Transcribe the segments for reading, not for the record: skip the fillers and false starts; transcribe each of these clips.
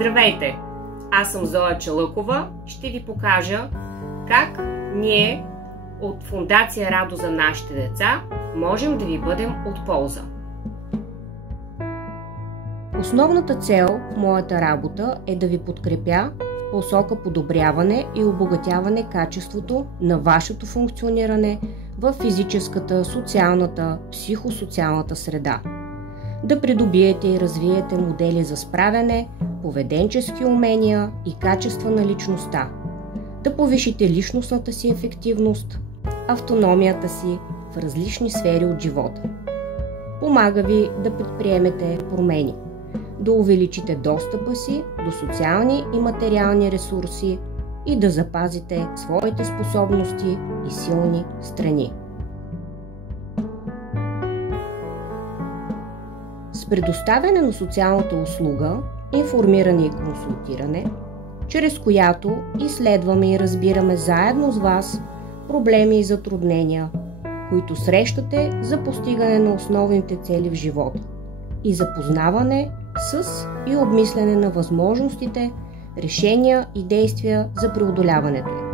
Здравейте! Аз съм Зоя Чалъкова и ще ви покажа как ние от Фондация Радо за нашите деца можем да ви бъдем от полза. Основната цел в моята работа е да ви подкрепя в посока подобряване и обогатяване качеството на вашето функциониране в физическата, социалната, психосоциалната среда. Да придобиете и развиете модели за справяне, поведенчески умения и качества на личността. Да повишите личностната си ефективност, автономията си в различни сфери от живота. Помага ви да предприемете промени, да увеличите достъпа си до социални и материални ресурси и да запазите своите способности и силни страни. С предоставяне на социалната услуга, информиране и консултиране, чрез която изследваме и разбираме заедно с вас проблеми и затруднения, които срещате за постигане на основните цели в живота и запознаване с и обмислене на възможностите, решения и действия за преодоляването им.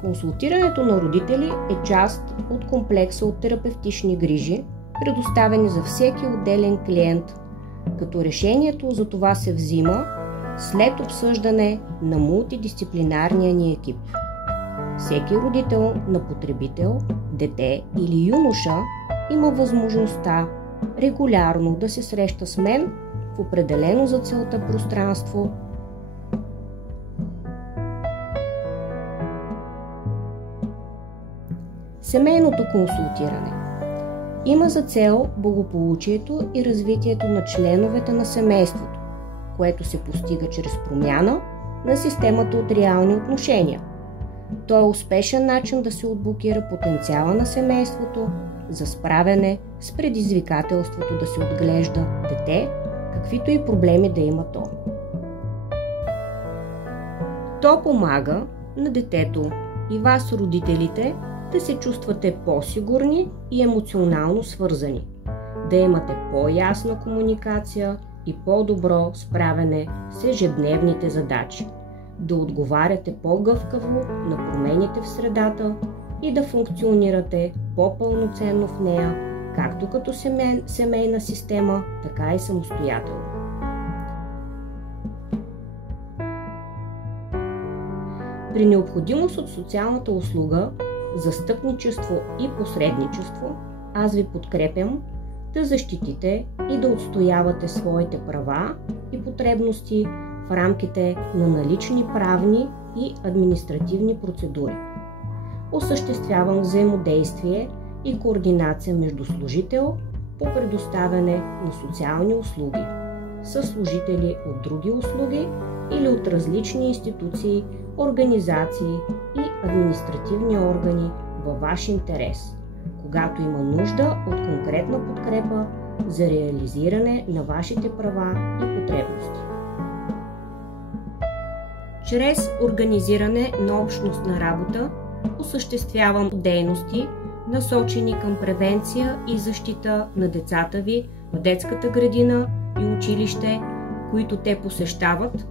Консултирането на родители е част от комплекса от терапевтични грижи, предоставени за всеки отделен клиент, като решението за това се взима след обсъждане на мултидисциплинарния ни екип. Всеки родител на потребител, дете или юноша има възможността регулярно да се среща с мен в определено за целта пространство. Семейното консултиране има за цел благополучието и развитието на членовете на семейството, което се постига чрез промяна на системата от реални отношения. То е успешен начин да се отблокира потенциала на семейството за справяне с предизвикателството да се отглежда дете, каквито и проблеми да има то. То помага на детето и вас, родителите, да се чувствате по-сигурни и емоционално свързани, да имате по-ясна комуникация и по-добро справяне с ежедневните задачи, да отговаряте по-гъвкаво на промените в средата и да функционирате по-пълноценно в нея, както като семейна система, така и самостоятелно. При необходимост от социалната услуга, застъпничество и посредничество, аз ви подкрепям да защитите и да отстоявате своите права и потребности в рамките на налични правни и административни процедури. Осъществявам взаимодействие и координация между служител по предоставяне на социални услуги със служители от други услуги или от различни институции, организации и административни органи във ваш интерес, когато има нужда от конкретна подкрепа за реализиране на вашите права и потребности. Чрез организиране на общностна работа осъществявам дейности, насочени към превенция и защита на децата ви в детската градина и училище, които те посещават.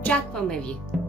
Очакваме ви!